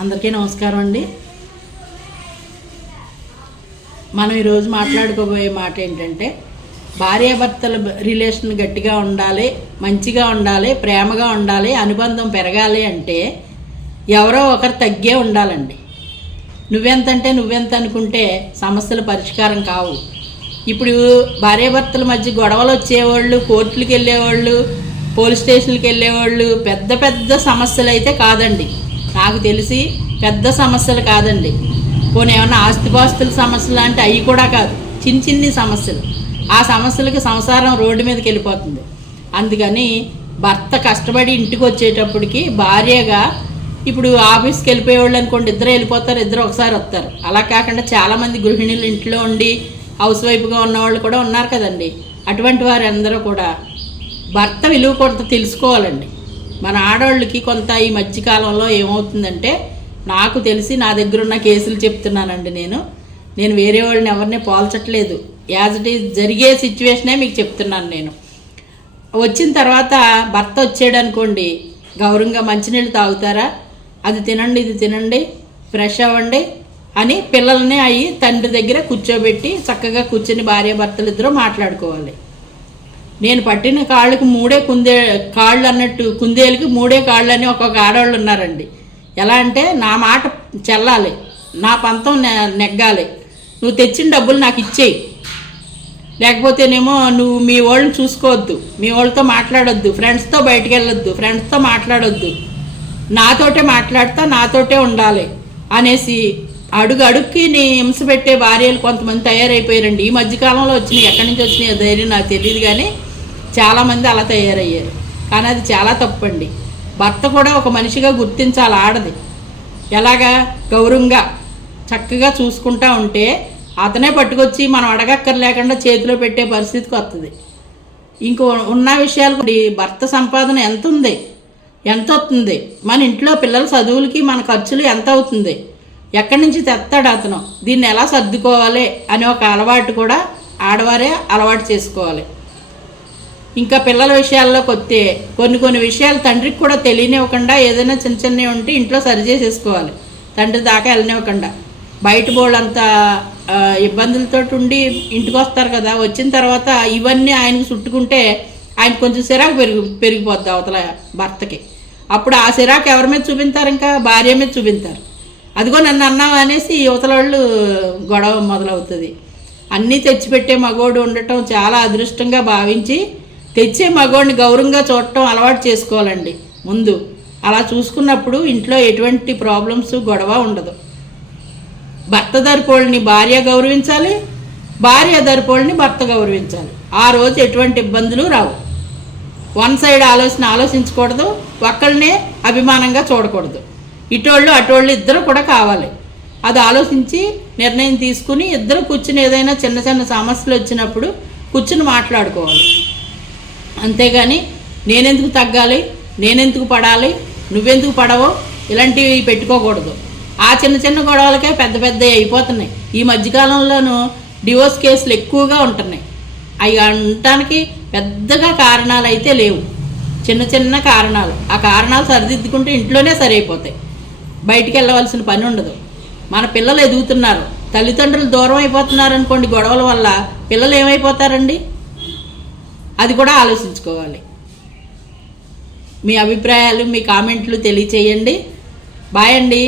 అందరికీ నమస్కారం అండి. మనం ఈరోజు మాట్లాడుకోబోయే మాట ఏంటంటే, భార్యాభర్తల రిలేషన్ గట్టిగా ఉండాలి, మంచిగా ఉండాలి, ప్రేమగా ఉండాలి, అనుబంధం పెరగాలి అంటే ఎవరో ఒకరు తగ్గే ఉండాలండి. నువ్వెంతంటే నువ్వెంత అనుకుంటే సమస్యల పరిష్కారం కావు. ఇప్పుడు భార్యాభర్తల మధ్య గొడవలు వచ్చేవాళ్ళు, కోర్టులకు వెళ్ళేవాళ్ళు, పోలీస్ స్టేషన్లకు వెళ్ళేవాళ్ళు పెద్ద పెద్ద సమస్యలు అయితే కాదండి. నాకు తెలిసి పెద్ద సమస్యలు కాదండి. పోనీ ఏమన్నా ఆస్తిపాస్తుల సమస్యలు అంటే అవి కూడా కాదు, చిన్న చిన్ని సమస్యలు. ఆ సమస్యలకి సంసారం రోడ్డు మీదకి వెళ్ళిపోతుంది. అందుకని భర్త కష్టపడి ఇంటికి వచ్చేటప్పటికి భార్యగా, ఇప్పుడు ఆఫీస్కి వెళ్ళిపోయేవాళ్ళు అనుకోండి, ఇద్దరు వెళ్ళిపోతారు, ఇద్దరు ఒకసారి వస్తారు. అలా కాకుండా చాలామంది గృహిణులు ఇంట్లో ఉండి హౌస్ వైఫ్గా ఉన్నవాళ్ళు కూడా ఉన్నారు కదండి. అటువంటి వారందరూ కూడా భర్త విలువ కొంత తెలుసుకోవాలండి. మన ఆడవాళ్ళకి కొంత ఈ మధ్యకాలంలో ఏమవుతుందంటే, నాకు తెలిసి నా దగ్గర ఉన్న కేసులు చెప్తున్నానండి. నేను వేరే వాళ్ళని ఎవరిని పోల్చట్లేదు, యాజ్ ఇట్ ఈజ్ జరిగే సిచ్యువేషనే మీకు చెప్తున్నాను. నేను వచ్చిన తర్వాత భర్త వచ్చాడు అనుకోండి, గౌరవంగా మంచినీళ్ళు తాగుతారా, అది తినండి, ఇది తినండి, ఫ్రెష్ అవ్వండి అని పిల్లల్ని అయ్యి తండ్రి దగ్గర కూర్చోబెట్టి చక్కగా కూర్చొని భార్యాభర్తలు ఇద్దరు మాట్లాడుకోవాలి. నేను పట్టిన కాళ్ళకి మూడే కాళ్ళు అన్నట్టు, కుందేలుకి మూడే కాళ్ళు అని ఒక్కొక్క ఆడవాళ్ళు ఉన్నారండి. ఎలా అంటే, నా మాట చెల్లాలి, నా పంతం నెగ్గాలి, నువ్వు తెచ్చిన డబ్బులు నాకు ఇచ్చేయి, లేకపోతేనేమో నువ్వు మీ వాళ్ళని చూసుకోవద్దు, మీ వాళ్ళతో మాట్లాడొద్దు, ఫ్రెండ్స్తో బయటికి వెళ్ళొద్దు, ఫ్రెండ్స్తో మాట్లాడొద్దు, నాతోటే మాట్లాడతా, నాతోటే ఉండాలి అనేసి అడుగుకి హింస పెట్టే భార్యలు కొంతమంది తయారైపోయారండి. ఈ మధ్యకాలంలో వచ్చినాయి, ఎక్కడి నుంచి వచ్చినాయి ధైర్యం నాకు తెలియదు, కానీ చాలామంది అలా తయారయ్యారు. కానీ అది చాలా తప్పండి. భర్త కూడా ఒక మనిషిగా గుర్తించాలి ఆడది. ఎలాగా గౌరవంగా చక్కగా చూసుకుంటా ఉంటే అతనే పట్టుకొచ్చి మనం అడగక్కర్లేకుండా చేతిలో పెట్టే పరిస్థితికి వస్తుంది. ఇంకో ఉన్న విషయాలు, భర్త సంపాదన ఎంత ఉంది, ఎంత అవుతుంది, మన ఇంట్లో పిల్లల చదువులకి మన ఖర్చులు ఎంత అవుతుంది, ఎక్కడి నుంచి తెస్తాడు అతను, దీన్ని ఎలా సర్దుకోవాలి అనే ఒక అలవాటు కూడా ఆడవారే అలవాటు చేసుకోవాలి. ఇంకా పిల్లల విషయాల్లోకి వస్తే కొన్ని విషయాలు తండ్రికి కూడా తెలియనివ్వకుండా, ఏదైనా చిన్న చిన్నవి ఉంటే ఇంట్లో సరిచేసేసుకోవాలి, తండ్రి దాకా వెళ్ళనివ్వకుండా. బయట బోళ్ళంత ఇబ్బందులతో ఉండి ఇంటికి వస్తారు కదా, వచ్చిన తర్వాత ఇవన్నీ ఆయనకు చుట్టుకుంటే ఆయన కొంచెం సిరాకు పెరిగిపోద్ది అవతల భర్తకి. అప్పుడు ఆ సిరాకు ఎవరి మీద చూపించారు, ఇంకా భార్య మీద చూపించారు. అదిగో నన్ను అన్నావు అనేసి యువతల వాళ్ళు గొడవ మొదలవుతుంది. అన్నీ తెచ్చిపెట్టే మగోడు ఉండటం చాలా అదృష్టంగా భావించి తెచ్చే మగోడిని గౌరవంగా చూడటం అలవాటు చేసుకోవాలండి ముందు. అలా చూసుకున్నప్పుడు ఇంట్లో ఎటువంటి ప్రాబ్లమ్స్, గొడవ ఉండదు. భర్త తరపుల్ని భార్య గౌరవించాలి, భార్య తరపుల్ని భర్త గౌరవించాలి. ఆ రోజు ఎటువంటి ఇబ్బందులు రావు. వన్ సైడ్ ఆలోచించకూడదు, ఒక్కళ్ళనే అభిమానంగా చూడకూడదు. ఇటోళ్ళు అటోళ్ళు ఇద్దరు కూడా కావాలి. అది ఆలోచించి నిర్ణయం తీసుకుని ఇద్దరు కూర్చుని ఏదైనా చిన్న చిన్న సమస్యలు వచ్చినప్పుడు కూర్చుని మాట్లాడుకోవాలి. అంతేగాని నేనెందుకు తగ్గాలి, నేనెందుకు పడాలి, నువ్వెందుకు పడవో ఇలాంటివి పెట్టుకోకూడదు. ఆ చిన్న చిన్న గొడవలకే పెద్ద పెద్దవి అయిపోతున్నాయి. ఈ మధ్యకాలంలోనూ డివోర్స్ కేసులు ఎక్కువగా ఉంటున్నాయి. అవి అనటానికి పెద్దగా కారణాలు అయితే లేవు, చిన్న చిన్న కారణాలు. ఆ కారణాలు సరిదిద్దుకుంటే ఇంట్లోనే సరైపోతాయి, బయటికి వెళ్ళవలసిన పని ఉండదు. మన పిల్లలు ఎదుగుతున్నారు, తల్లిదండ్రులు దూరం అయిపోతున్నారు అనుకోండి గొడవల వల్ల, పిల్లలు ఏమైపోతారండి, అది కూడా ఆలోచించుకోవాలి. మీ అభిప్రాయాలు, మీ కామెంట్లు తెలియచేయండి. బాయ్ అండి.